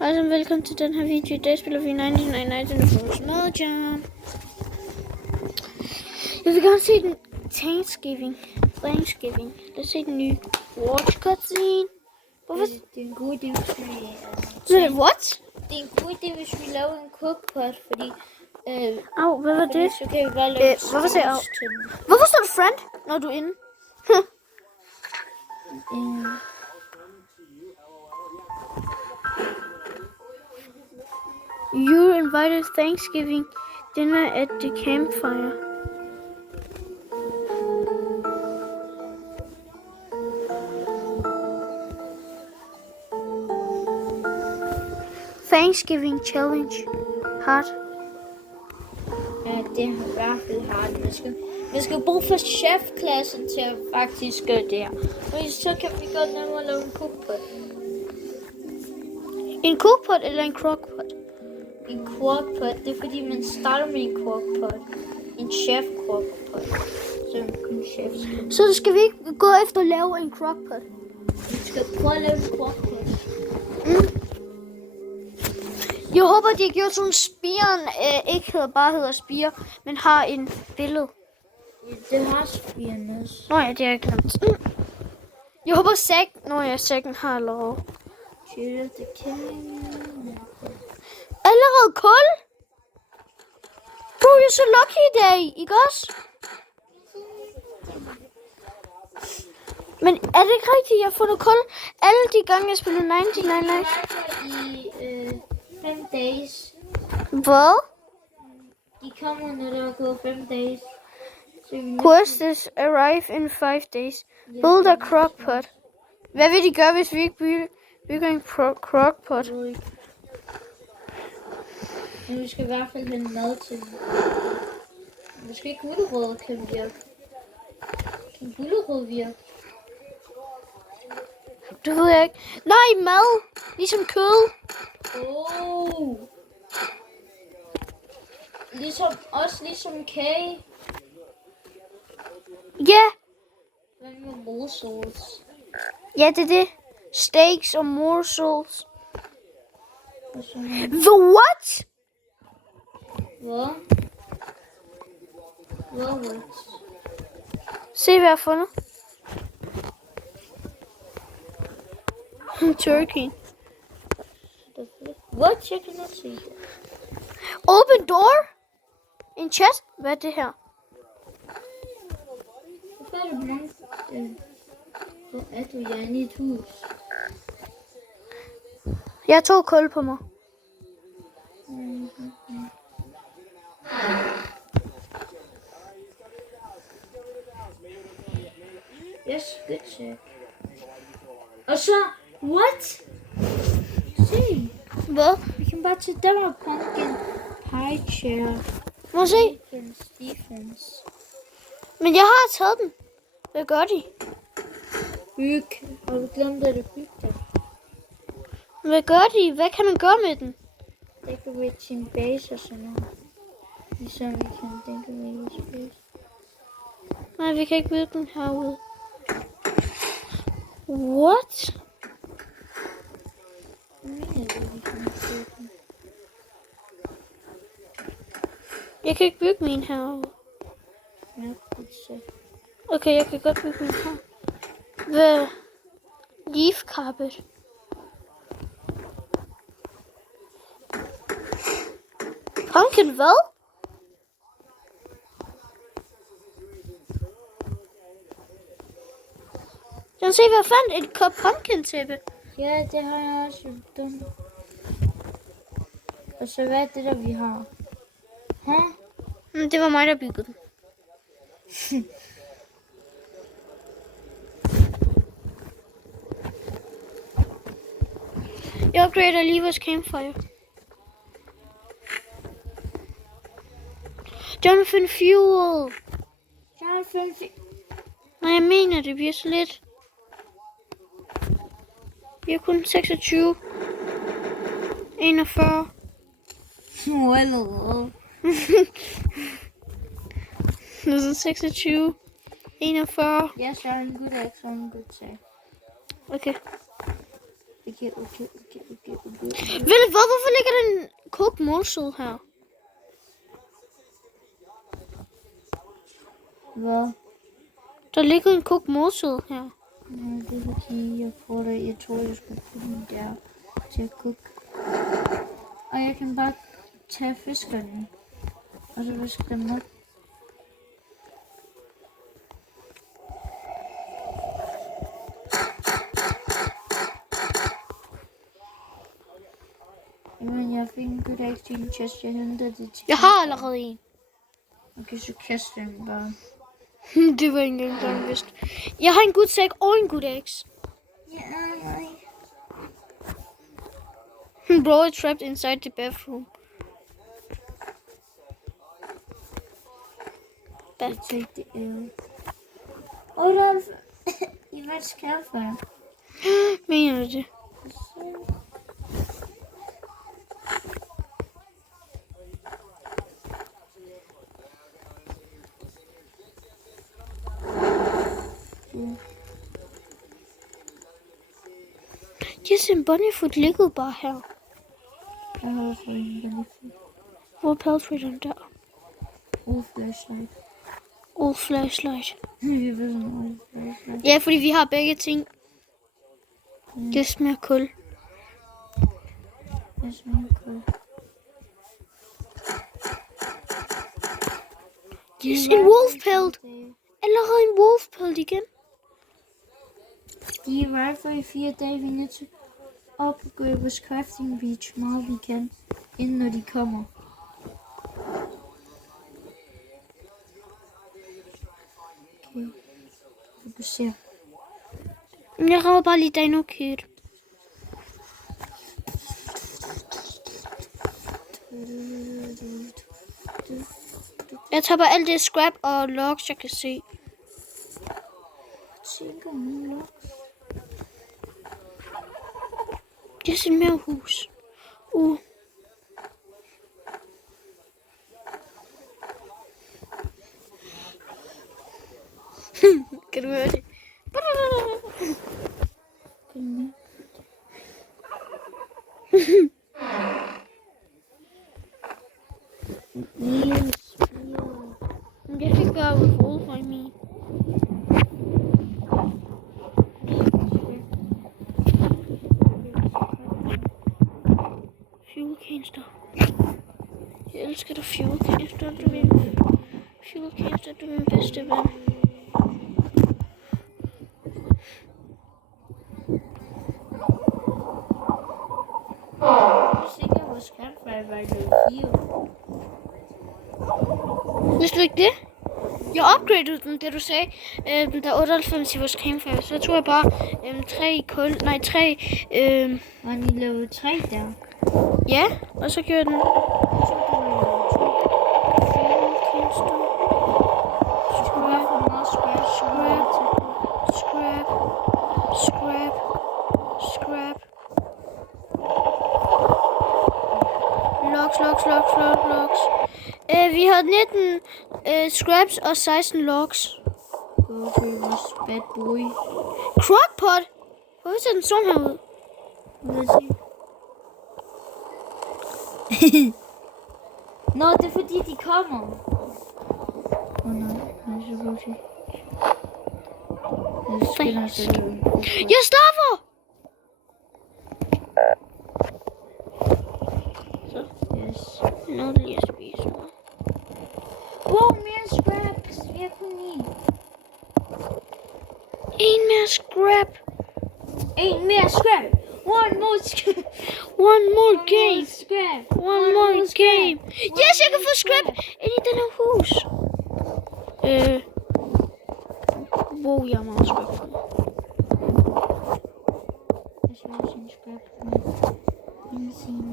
Hej og velkommen til den her video. I dag spiller vi 99 på Small Jump. Jeg vil gerne se den Thanksgiving. Lad os se den nye Watch cutscene. Hvorfor? Det er en god idé, hvis vi... What? Det er en god idé, hvis vi laver en cookpot, fordi... Hvad var det? Så kan vi bare lave hvorfor sagde jeg til den. Hvorfor står du friend, når du er inde? You invited Thanksgiving dinner at the campfire. Thanksgiving challenge. Hard. Ja, det er i hvert fald hard. Man skal bruge for chefklassen til at faktisk gøre det her. Og så kan vi godt nemmere lave en cookpot. En cookpot eller en crockpot? En crockpot, det er fordi man starter med en crockpot. En chef crockpot. Så kun chefs. Så skal vi ikke gå efter at lave en crockpot? Vi skal prøve at lave en crockpot. Jeg håber, de har gjort sådan spiren, ikke bare hedder spire, men har en billede. Det har spiren også. Nå ja, det har jeg glemt. Jeg håber sækken har allerede. Cheer the king. Allerede kul? Bro, jeg er så lucky i dag, ikke også? Men er det ikke rigtigt, at jeg har fundet kul alle de gange, jeg spiller 99 Nights? I 5 days. Hvad? De kommer, når der er gået 5 days. Quests arrive in 5 days. Build a crockpot. Hvad vil de gøre, hvis vi ikke bygger en crockpot? Men vi skal i hvert fald have mad til den. Måske gulerødder kan virke. Kan gulerødder virke? Det ved jeg ikke. Nej, mad. Ligesom kød. Ligesom kage. Ja. Hvad med morsels? Ja, det er det. Steaks og morsels. The what? Hvad? Se, hvad jeg har fundet. Turkey. What? Jeg kan ikke se det. Open door? En chest? Hvad er det her? Hvorfor er der mange... Hvor er du? Jeg er inde i et hus. Jeg har 2 kul på mig. Yes, good check. Og så... What? Se. Hvad? Vi kan bare tage der var pumpkin pie chair. Må jeg se? Pumpkin Stephens. Men jeg har taget den. Hvad gør de? Byg. Har du glemt at bygge det? Hvad gør de? Hvad kan man gøre med den? Decorate sin base og sådan noget. Ligesom vi kan decorate vores base. Nej, vi kan ikke bygge den herude. What? Hvad mener du, vi kan bygge den? Jeg kan ikke bygge min herude. Ja, godt så. Okay, jeg kan godt bygge min her. Hvad? Leaf carpet. Pumpkin hvad? Jeg se, hvad jeg fandt. Et kop pumpkin tæppe. Ja, det har jeg også dumt. Og så hvad er det der, vi har? Det var mig, der byggede den. Jeg upgrader lige vores campfire. Jonathan fuel. Nej, jeg mener det bliver så lidt. Vi har kun 26. 41. Well. Det er 26. 41. Yes, you're in good X, I'm good say. Okay. Okay. Hvorfor ligger der en kogt morsel her? Hvad? Der ligger en kogt morsel her. Nej, det er fordi, jeg tror, jeg skulle putte den der til at koge. Og jeg kan bare tage fiskerne, og så viske dem op. Jamen, jeg fik en good egg til en chest. Jeg hentede det til. Jeg har allerede en. Okay, så kaster den bare. Det var ikke engang vist. Jeg har en good egg og en good eggs. Ja, nej. Bro is trapped inside the bathroom. Jeg take det ud. Olaf, I var skaffe. Mener du det? Yes, en bunnyfoot liggede bare her. Jeg har også en bunnyfoot. Hvor er peltrideren der? Flashlight. All flashlight. Vi ved sådan flashlight. Ja, fordi vi har begge ting. Det smager kul. Det smager kul. Yes, en wolf pelt. Allerede en wolf pelt igen. De er i hvert fald i 4 dage. Vi er nødt til at opgøre vores crafting beach meget vi kan, inden når de kommer. Okay. Fokuser. Jeg rammer bare lige Dino Kid. Jeg tager bare alt det scrap og logs, jeg kan se. Tænker min logs. Det er sådan mere hus. Kan du høre det? Jeg kan gøre with wolf, I mean. Fuel canister. Jeg elsker dig, fuel canister. Fuel canister, du er min bedste ven. Sikker vores campfire var det 4. Vidste du ikke det? Jeg upgradede den, det du sagde. Der er 98 i vores campfire, så jeg tror jeg bare 3 kul. Nej, 3. Var den i level 3 der? Ja, og så gjorde den. Logs. Vi har 19 scraps og 16 logs. Okay, vores bad boy. Crockpot? Hvorfor ser den sådan her ud? Lad os se. Nå, det er fordi de kommer. Nej, så godt. Jeg stopper! Så. Yes. Nu er det lige at spise noget. Mere scraps. Vi har kun 9. En mere scrap. En mere scrap. One more scrap. One more game. Scrap. One more game. Yes, jeg kan få scrap ind i den her hus. Wow, jeg har meget scrap. Jeg skal også en scrap.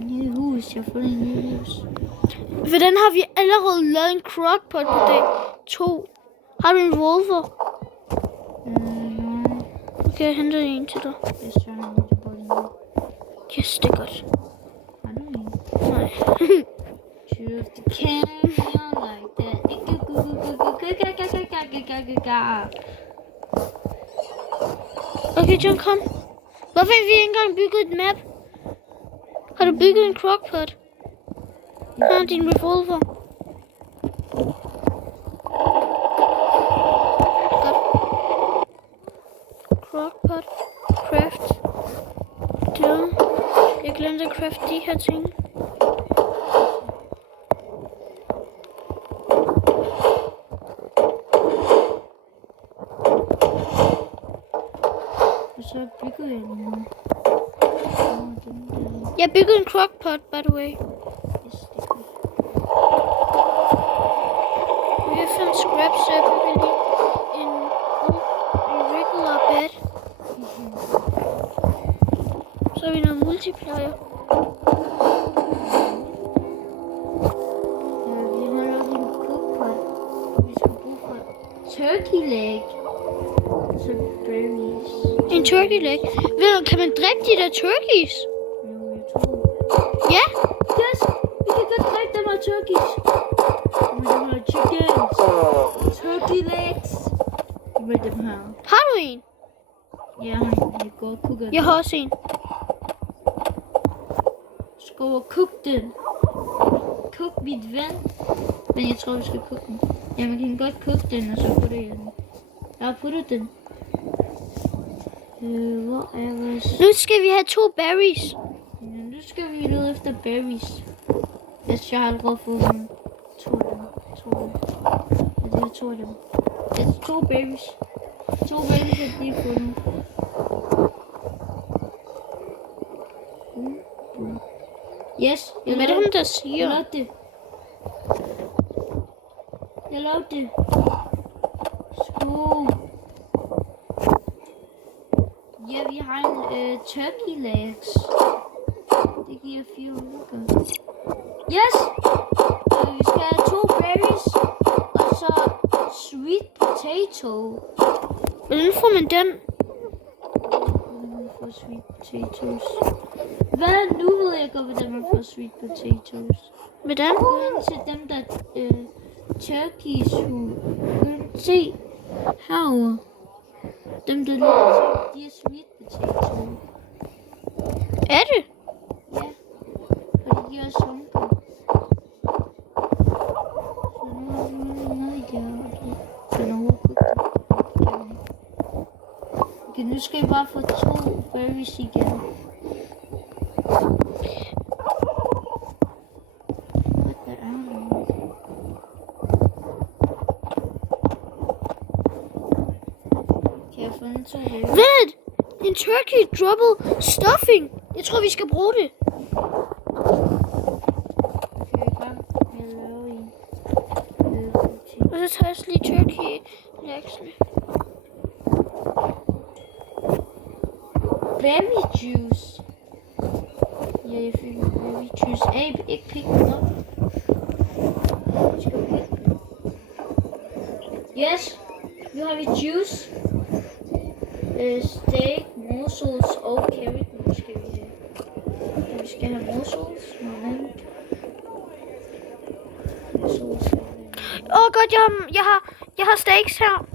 Nye hus. Jeg får en nye hus. Hvordan har vi allerede lavet en crockpot på dag 2? Har du en revolver? Nej. Okay, jeg henter en til dig. Jeg tror, han er på den. Yes, det er godt. Har du en? Nej. Shoot the camera like that. Okay, John, kom. Hvorfor har vi ikke engang bygget et map? Har du bygget en crockpot? Her er din revolver. Godt. Crockpot. Craft. Det. Jeg glemte at crafte de her ting. Og så bygger jeg den nu. Jeg byggede en crockpot, by the way. Yes, det er godt. Jeg fandt scrap, så jeg byggede lige en regular bed. Så har vi noget multiplayer. Vi har lavet en cookpot, og vi skal bruge for turkey leg. Så berries. En turkey leg. Ved du, kan man dræbe de der turkeys? Jo, jeg tror. Ja. Yes, vi kan godt dræbe dem af turkeys. Men dem her chickens. Turkey legs. Med dem her. Har du en? Ja, jeg går og cooker den. Jeg har også en. Skal over og cook den. Cook mit vand. Men jeg tror, vi skal cook den. Ja, man kan godt cook den, og så putte den. Jeg har puttet den. Hvor er vores... Nu skal vi have 2 berries. Ja, nu skal vi lede efter berries. Jeg har allerede fået dem. 2 af dem. Ja, det er 2 af dem. Det er 2 berries. 2 berries er lige fundet. Yes, Hvad er det ham, der siger? Jeg lavede det. Skål. Ja, vi har en turkey legs. Det giver 400. Yes! Vi skal have 2 berries. Og så sweet potato. Hvordan får man den? Man får sweet potatoes. Hvad? Nu ved jeg godt, hvordan man får sweet potatoes. Hvordan? Gå ind til dem, der turkeys who. Gå ind se herovre. Dem, der laver de er sweet potato. Er det? Ja. Og de er sunket. Så nu har vi noget i det. Den er overkogt. Okay, nu skal vi bare få 2 berries igen. Hvad? En turkey double stuffing. Jeg tror, vi skal bruge det. Og så tager jeg lige turkey legsene. Berry juice. Ja, jeg fik en berry juice. Ikke pick den op. Yes, nu har vi juice. Steak, mussels og carrot. Nu skal vi have. Vi skal have mussels. Mussels. Godt, jeg har steaks her.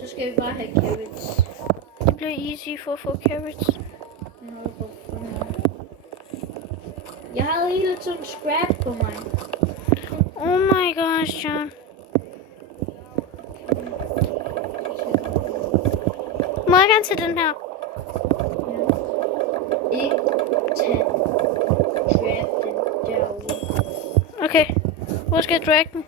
Så skal vi bare have carrots. Det bliver easy for at få carrots. Jeg havde hele tiden scrap på mig. Oh my gosh, John. Må jeg gerne tage den her? Ikke tage drag den derovre. Okay. Hvor skal jeg drag den?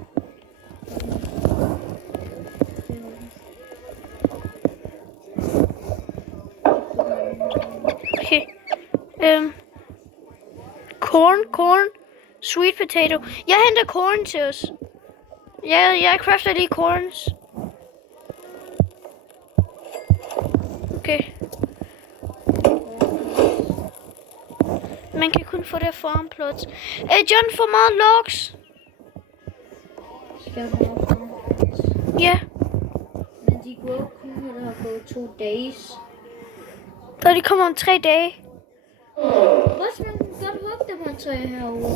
Okay. Corn. Sweet potato. Jeg henter corn til os. Jeg crafter lige corns. Okay. Man kan kun få det farm plots. John, for meget logs. Skal jeg have farm plots? Ja. Men de går kun, når der har gået 2 days. Og de kommer om 3 dage. Hvor skal man godt hugge dem her træer herovre?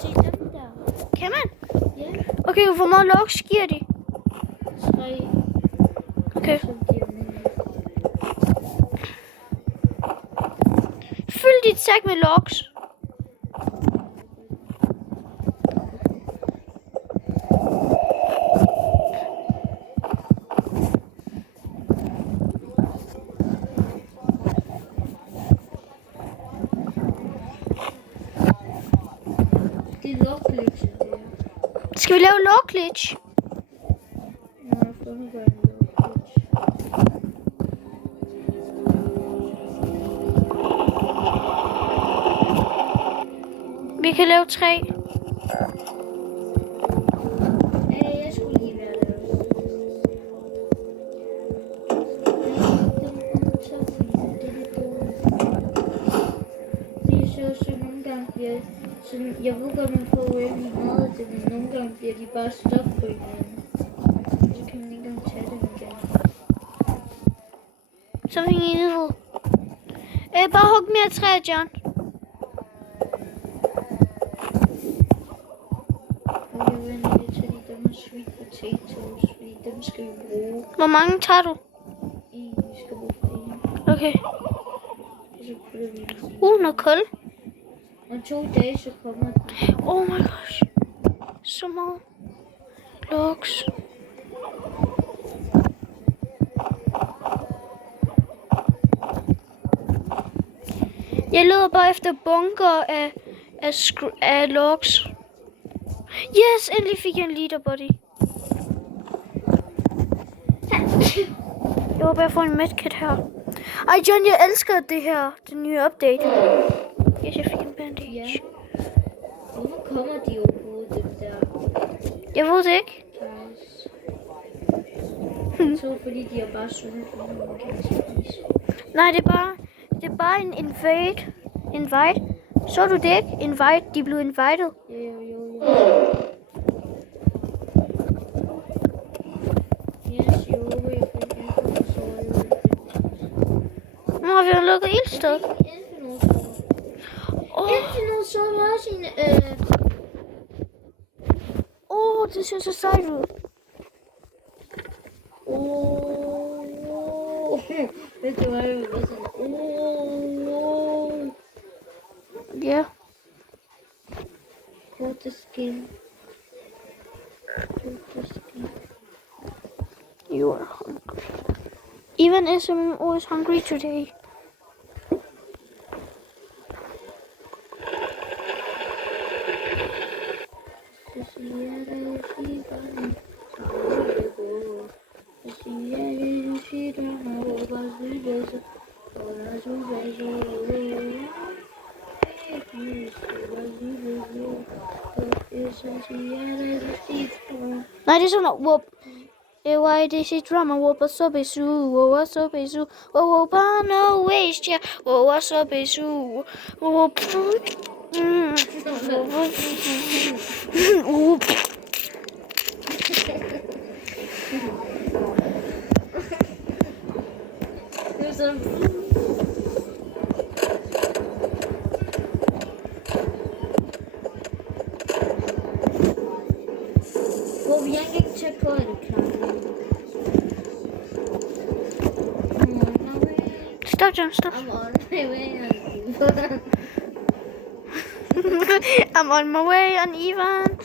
Se dem der. Kan man? Ja. Okay, hvor meget logs giver de? 3. Okay. Så diamant. Fyld dit sæk med logs. Det er logglitchen, det her. Skal vi lave log glitch? Nå, jeg har fundet bare en logglitch. Vi kan lave 3. Jeg skulle lige være der. Det er lidt dårligt. Det er så nogle gange bliver sådan, jeg ved godt, man får rigtig meget af det, men nogle gange bliver de bare stoppet på hinanden. Så kan man ikke engang tage dem igen. Something evil. Bare hug mere træ, John. Og jeg vender lidt til de der sweet potatoes, fordi dem skal vi bruge. Hvor mange tager du? Vi skal bruge 4. Okay. Og så putter vi den. Noget kul. Om 2 dage, så kommer den. Oh my gosh. Så meget logs. Jeg leder bare efter bunker af logs. Yes, endelig fik jeg en leader body. Jeg håber, jeg får en medkit her. Ej, John, jeg elsker det her. Det nye update. Yes, jeg fik en bandage. Ja. Hvorfor kommer de overhovedet, dem der? Jeg ved det ikke. Jeg tror, fordi de er bare sunde, fordi man kan spise. Nej, det er bare en invite. Så du det ikke? Invite. De blev invited. Jo. Yes, jeg håber, jeg får en så Nu har vi jo lukket ildsted. Infinite så var også en... Det ser så sejt ud. Ved du hvad, jeg var sådan... Ja. Korte skin. You are hungry. Even SMO is hungry today. Nej, det er sådan noget whoop. Why this is drama? Whoop a so besu. Whoop a so besu. Whoop a no waste ya. Whoop a so besu. Whoop. Whoop. Well, jeg kan ikke tjekke på, at det er klart. Stop, John, stop. I'm on my way. I'm on my way on Ivan.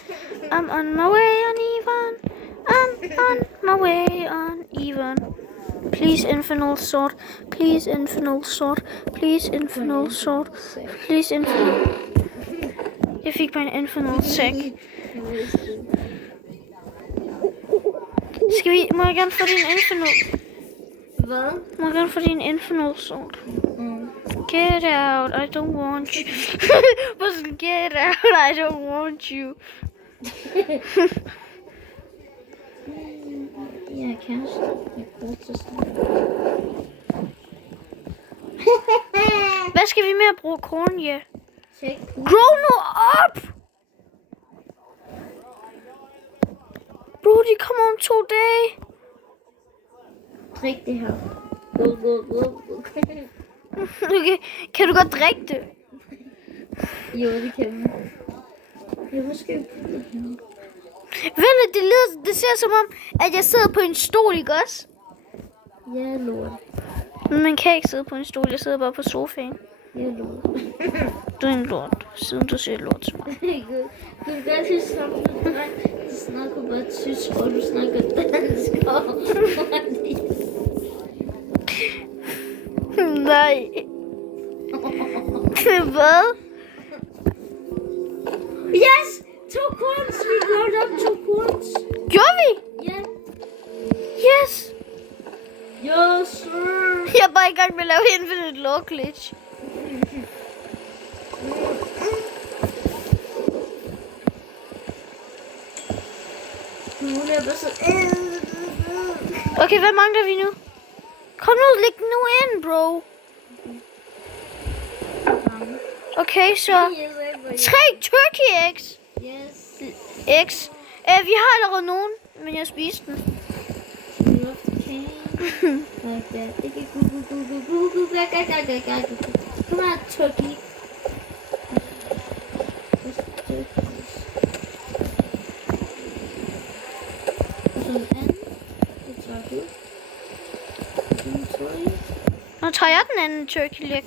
I'm on my way on Ivan. I'm on my way on Ivan. Please, infinite sword. Please, infinite sword. Please, infinite sword. Please, infinite. Jeg fik mig en infinite sæk. Må jeg gerne få din infinite? Hvad? Må jeg gerne få din infinite sword? Get out, I don't want you. Get out, I don't want you. Jeg kan stoppe. Hvad skal vi med at bruge korn, ja? Check. Grow nu op! Bro, de kommer om 2 dage. Drik det her. Go. Okay, kan du godt drikke det? Jo, det kan man. Jeg måske Vel, det ser som om, at jeg sidder på en stol, ikke også? Ja, lort. Men man kan ikke sidde på en stol, jeg sidder bare på sofaen. Ja, lort. Du er en lort, siden du siger lort til mig. Gud, du kan godt lide sammen med dig. Du snakker bare tysk, og du snakker dansk. Nej. Hvad? Yes! 2 coins! Vi gjorde op 2 coins. Gjorde vi? Ja. Yes. Yes, sir. Jeg er bare i gang med at lave infinite log glitch. Nu er jeg bare så... Okay, hvad mangler vi nu? Kom nu, læg nu ind, bro. Okay, så 3 turkey eggs. Yes. Eggs. Vi har allerede nogen, men jeg spiste dem. You love the king. Like that. Ikke Come on, turkey. Nu tager jeg den anden turkey leg.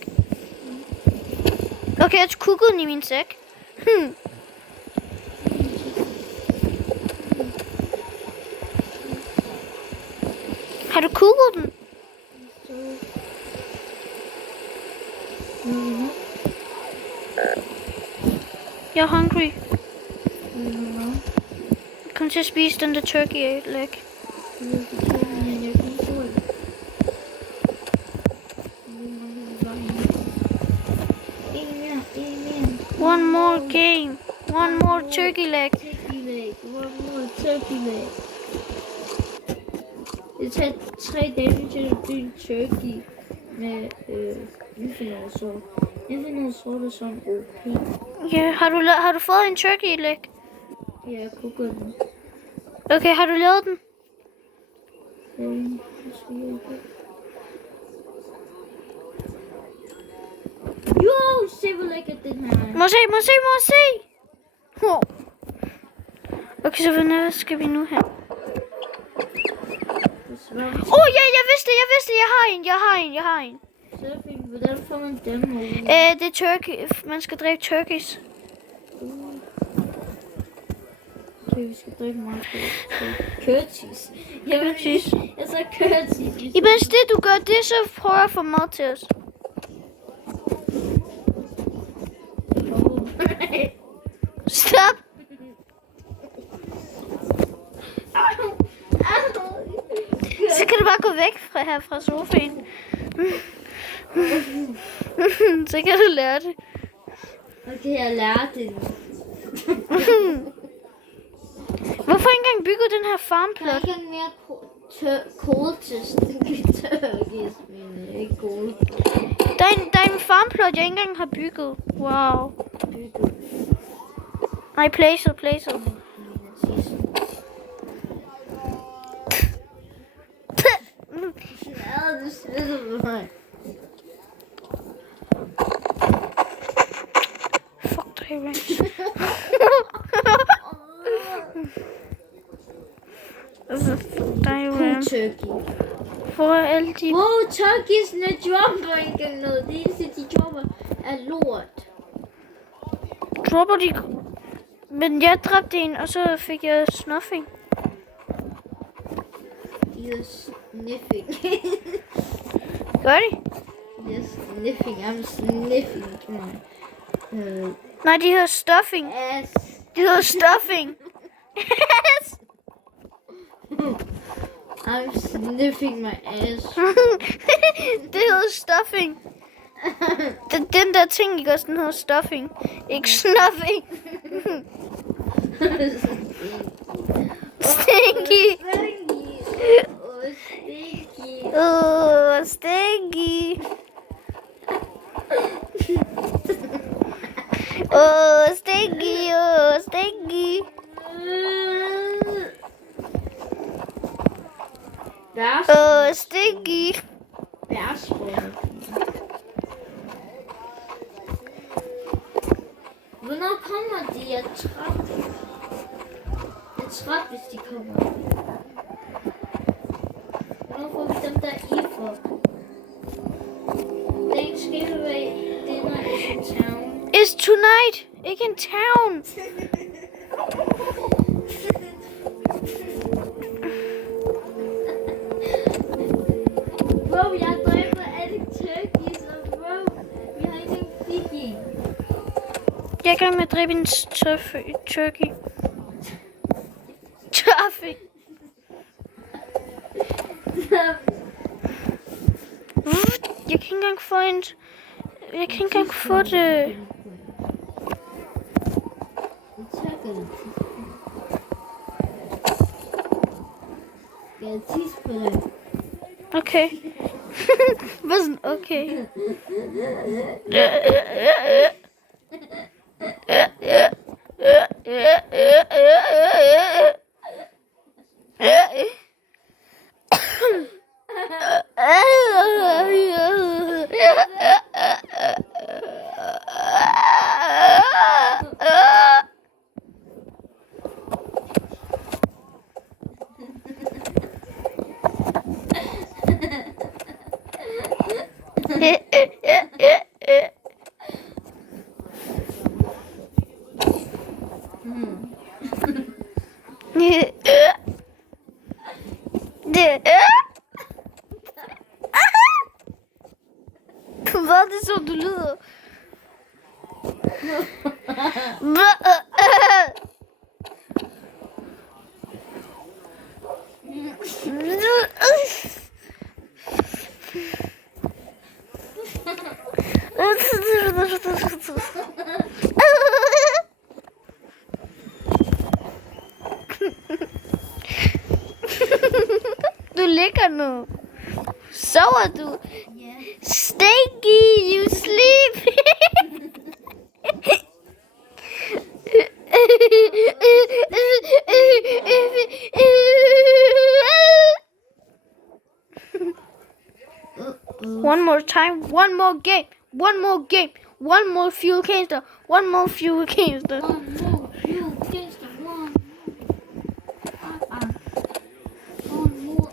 Okay, jeg kukkede den i min sæk. Har du kukket den? Jeg er hungry. Kom til at spise den der turkey leg. One more game. One more turkey leg. One more turkey leg. Det tager 3 dage til at bygge turkey med infinite sword. Infinite sword er sådan OP. Ja, har du fået en turkey leg? Ja, jeg kukker den. Okay, har du lavet den? Jo, se hvor lækkert den her. Må se. Oh. Okay, så hvad skal vi nu her? Ja, jeg vidste, jeg har en. Surfing, hvordan får man dem? Det er turkey, man skal drikke turkeys. Okay, vi skal drikke meget curtis. Curtis. Jeg sagde curtis. Imens det du gør det, så prøver jeg at få mad til os. Stop! Så kan du bare gå væk fra sofaen. Så kan du lære det. Okay, jeg lærte det. Hvorfor ikke engang bygge den her farmplot? Der er ikke engang mere cold til turkeys, men ikke cold. Der er en farmplot, jeg ikke engang har bygget. Wow. Nej, placet. Ja, du smider mig. Fuck dig, Ranch. Turkey. Hvor er alle de... Wow, turkeysne dropper ikke noget. Det eneste, de dropper er lort. Dropper de... Men jeg dræbte en, og så fik jeg snuffing. De er sniffing. Gør de? De er sniffing. I'm sniffing. Nej, de hedder stuffing. Ass. De hedder stuffing. Yes. I'm sniffing my ass. Det hedder stuffing. Den der ting, ikke også, den hedder stuffing. Ikke snuffing. Stinky. Stinky. Stinky. Stinky. Hvornår kommer de? Jeg is tonight. Ikke in town. Bro, jeg dræber alle turkeys, og bro, vi har ikke en viking. Jeg er i gang med at dræbe en turkey. Turkey. Jeg kan ikke engang få en... Jeg kan ikke engang få det. Skal jeg tisse på dig? Okay. Hvad sådan? Okay. Hvad er det så, du lyder? Du ligger nu. Sover du? Ja. Stinky, you sleep. One more time, one more game, one more game, one more fuel canister, one more fuel canister. One more, you against the one. One more,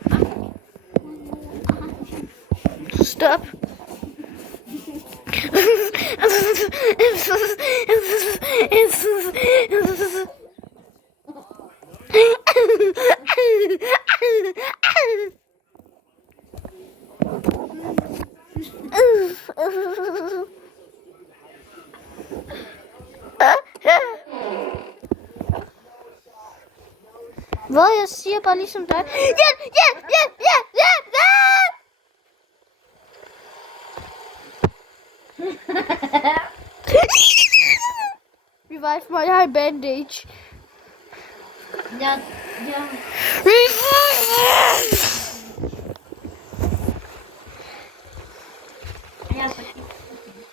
Stop. Hvad? Jeg siger bare ligesom dig. Hjælp! Hjælp! Hjælp! Hjælp! Hjælp! Revive mig, jeg har en bandage. Ja.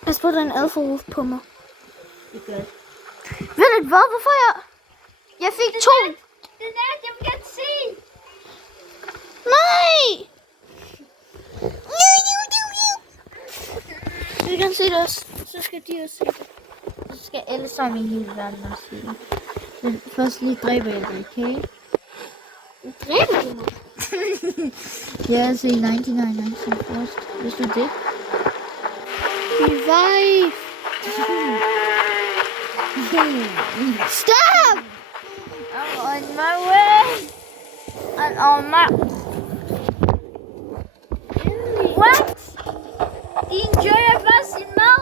Jeg spurgte en alfa wolf på mig. Det er godt. Ved du hvad? Hvorfor jeg fik to? Det er det, jeg vil gerne se. Nej! Jeg vil gerne se det også. Så skal de også se det. Så skal alle sammen i hele verden også se det. Men først lige dræber jeg det, okay? Dræber du mig? Ja, se 99 først. Hvis du det. Revive! Stop! I'm on my way. I'm on my... What? De enjoyer bare sin mad.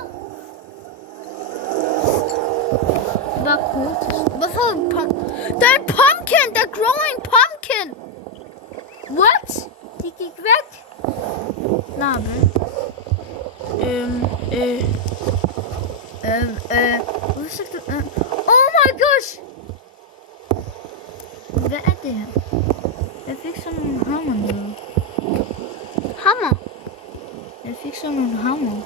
Hvad cool. Hvorfor en der er en pumpkin! Der er growing pumpkin! What? De gik væk. Nej, men... Hvad sagde du? Oh my gosh! Hvad er det her? Jeg fik sådan en hammer nu. Hammer? Jeg fik sådan en hammer.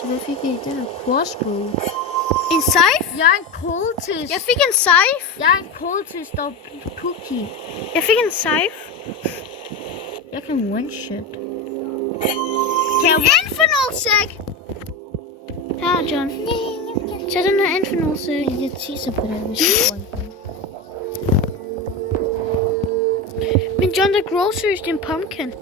Så hvad fik jeg i det her? Crossbow. En scythe? Jeg er en cultist. Jeg fik en scythe. Jeg er en cultist og cookie. Jeg fik en scythe. Jeg kan one-shot. Kan jeg Infinal Seg? Her, John. Tag den her Infinal Seg. Jeg tisser på det, hvis jeg får den. Men John, der grows seriøst en pumpkin.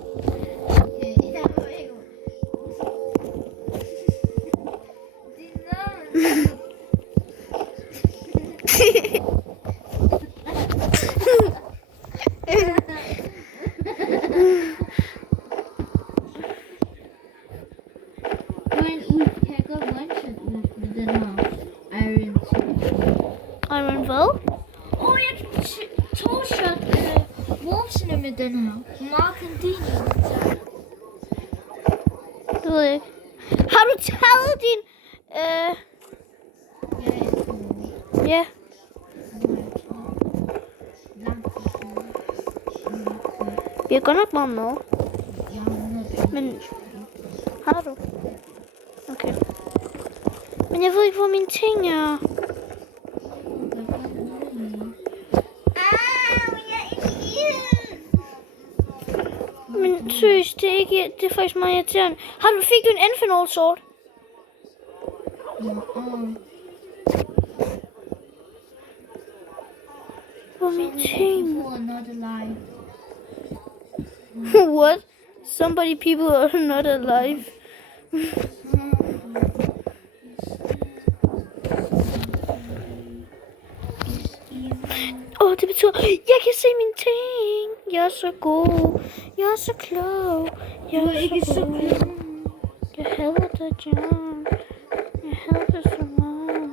med den her? Hvor meget kan din tage? Det ved jeg ikke. Har du taget din... Ja. Vi har godt nok meget mad. Men... Har du? Okay. Men jeg ved ikke, hvor mine ting er. Men seriøst, det er ikke... Det er faktisk meget irriterende. Fik du en Infinite Sword? Hvor er mine ting? What? People are not alive. Det betyder, jeg kan se mine ting. Jeg er så god. Jeg er så klog. Jeg er ikke så klog. Jeg hader dig, John. Jeg hader dig så meget.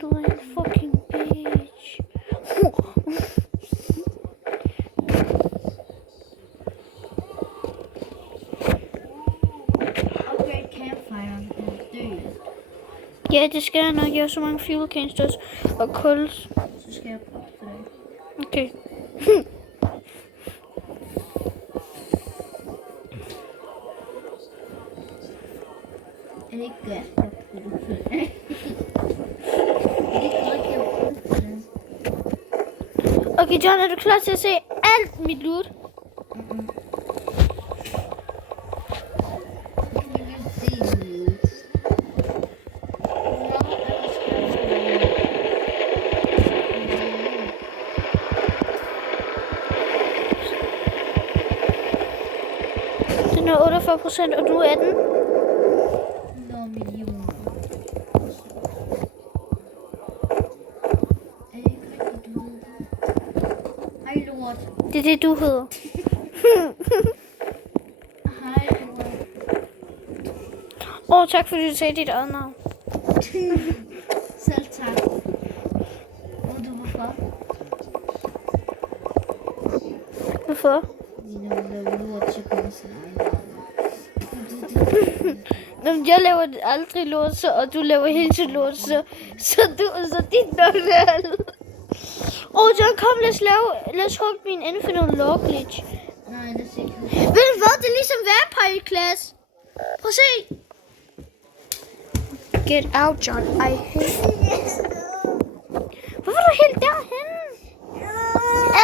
Du er en fucking bitch. Ja, det skal jeg nok. Jeg har så mange fuel canisters og kul. Så skal jeg prøve for dig. Okay. Er det ikke godt, jeg prøver for dig? Okay, John, er du klar til at se alt mit loot? Den er 48%, og du er 18. Det er det, du hedder. Tak fordi du sagde dit eget navn. Selv tak. Og du hvorfor? Hvorfor? Jeg laver aldrig låse, og du laver hele tiden låse. Så dit navn er alt. John, kom, lad os hugge min Infinite Log Glitch. Nej, det er sikkert. Ved du hvad? Det er ligesom Vampire Class. Prøv at se. Get out, John. I hate you. Hvorfor er du helt derhen?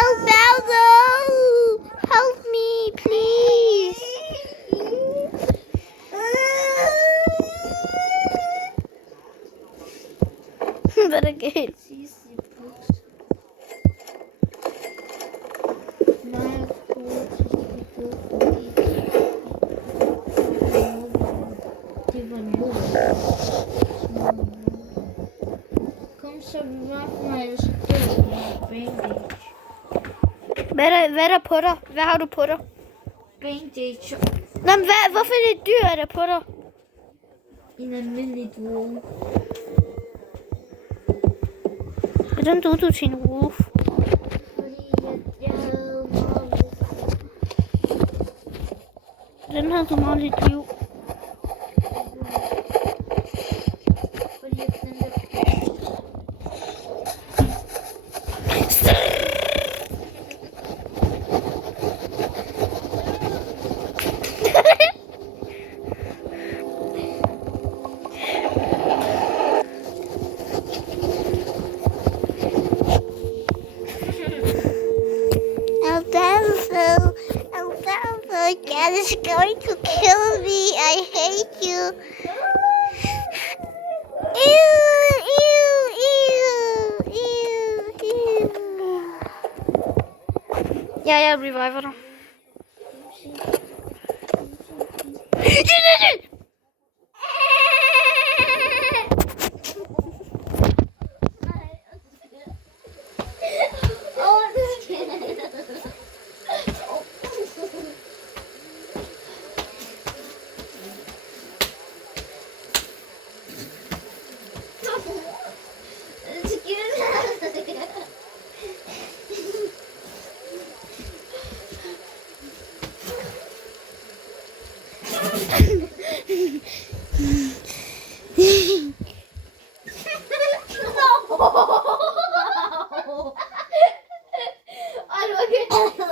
Alberto! Help me, please. Hvad er der galt? Hvad er der på dig? Hvad har du på dig? Bandage. Nå, men hvorfor er det dyr, er der på dig? En almindelig wolf. Hvordan døde du til en wolf? Fordi jeg havde meget. Hvordan havde du meget lidt liv? Fordi jeg den der... God is going to kill me. I hate you. Ja, jeg reviver dig.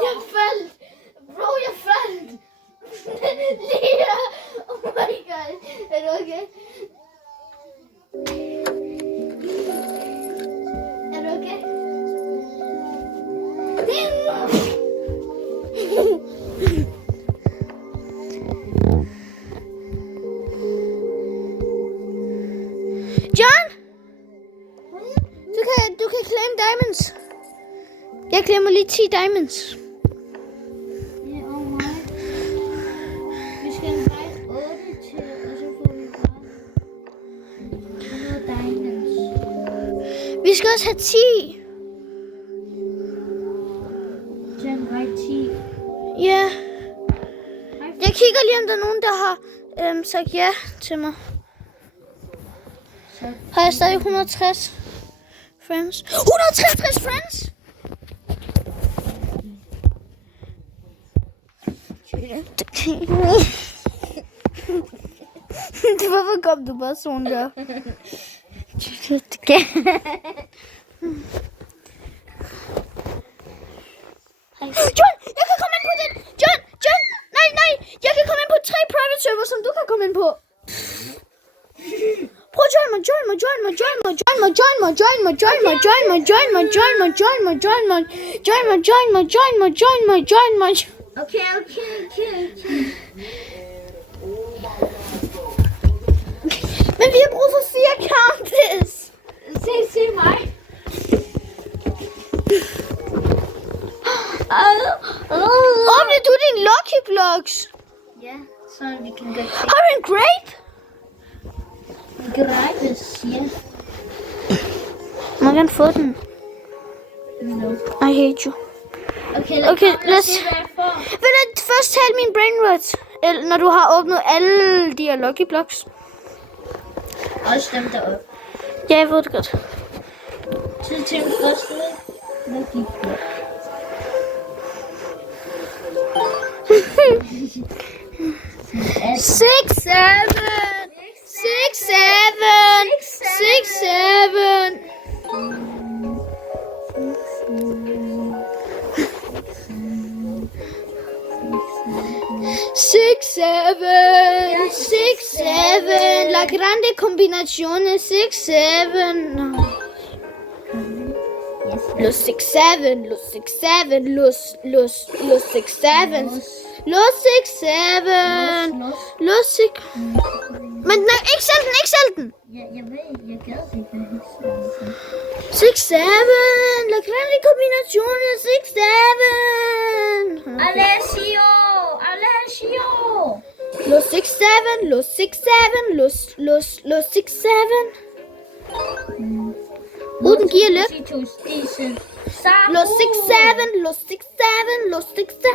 Jeg faldt. Bro, jeg faldt. Lea. Oh my god. Er du okay? Er du okay? John! Du kan claim diamonds. Jeg glemmer lige 10 diamonds. Ja, oh my. Vi skal have 8 til, og så får vi bare 100 diamonds. Vi skal også have 10. Så jeg har 10. Ja. Jeg kigger lige, om der er nogen, der har sagt ja til mig. Så Har jeg stadig 160 friends? 163 friends? Hvorfor kom du bare sådan der? John, jeg kan komme ind på den! John! Nej! Jeg kan komme ind på 3 private server, som du kan komme ind på. Prøv join mig. Okay. Men vi har brug for 4 counters. Se mig. Åbner du din Lucky Blocks? Ja, så vi kan godt se. Har du en grape? Gratis, ja. Må jeg gerne få den? No. I hate you. Okay, lad os se, hvad jeg får. Vil du først tale min brain rot? Eller når du har åbnet alle de her Lucky Blocks? Også dem deroppe. Ja, jeg ved det godt. Så til den første. Hvad gik det? Six, seven. 6, 7. La grande combinazione 6, 7. No. Los 6, 7. Los 6, 7. Los 6, 7. Los 6, 7. Los 6. Men nej, ikke selv den. Jeg ved, jeg gad ikke have 6, 7. La grande combinazione 6, 7. Alessio! Los 6, 7. Los 6, 7. Los 6, 7. Uden giver lidt. Los 6, 7. Los 6, 7. Los 6, 7.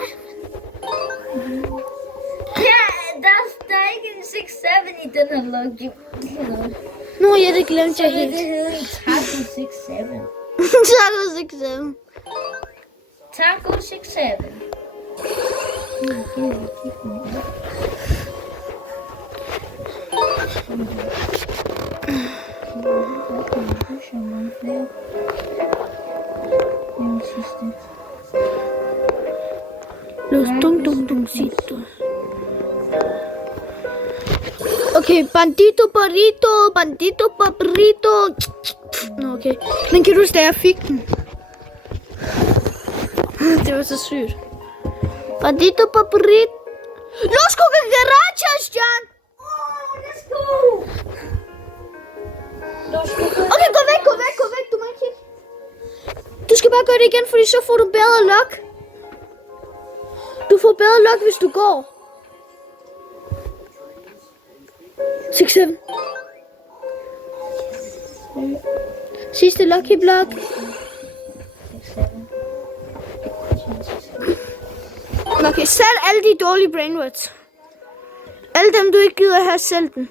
Ja, der er ikke en 6-7 i den her logik. Nå, ja, det glemte jeg helt. Det hedder en Taco 6-7. Taco 6, 7. Taco 6-7. Los dum-dum-dumcitos. Okay, bandito burrito. Nå, okay. Men kan du huske, da jeg fik den? Det var så sygt. Bandito burrito. Los cucarachas, John! Let's go! Okay, gå væk. Du må ikke kigge. Du skal bare gøre det igen, fordi så får du bedre luck. Du får bedre luck, hvis du går. 6, 7. Sidste lucky block. Okay, sælg alle de dårlige brainwords. Alle dem, du ikke gider have, sælg den.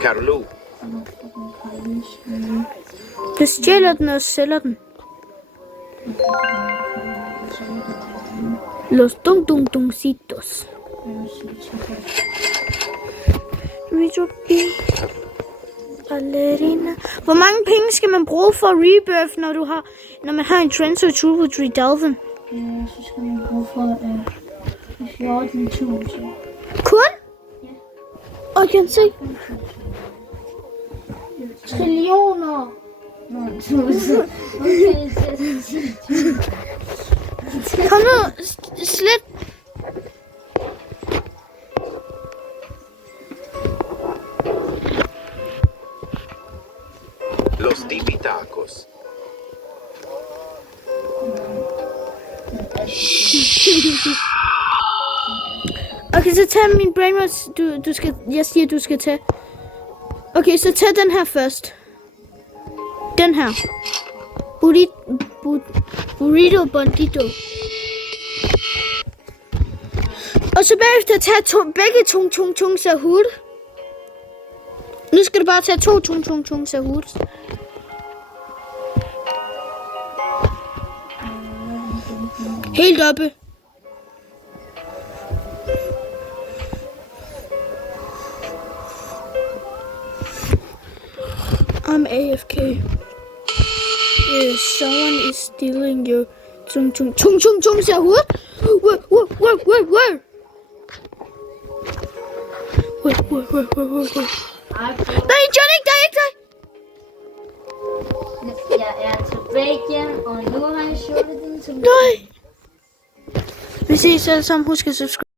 Carlo. Du stjæler den og sælger den. Los dungcitos. Ballerina. Hvor mange penge skal man bruge for rebirth, når man har en Transfer Turbo 3000? Så skal man bruge for 14.000. Kun? Ja. Og kan se. Trillioner. Nå, 1000. Okay, Kom nu, slet. Los tipitacos. Okay, så tag min brainwash, du skal, jeg siger, du skal tage. Okay, så tag den her først. Den her. Burrito Bandito. Og så bagefter tage begge tung sahur. Nu skal du bare tage 2 tung sahur. Helt oppe. I'm AFK. Someone is stealing your tung sahur. Where? Nej, Johnny, der er ikke dig. Jeg er tilbage igen, og nu har jeg shortet den til. Nej. Vi ses alle sammen. Husk at subscribe.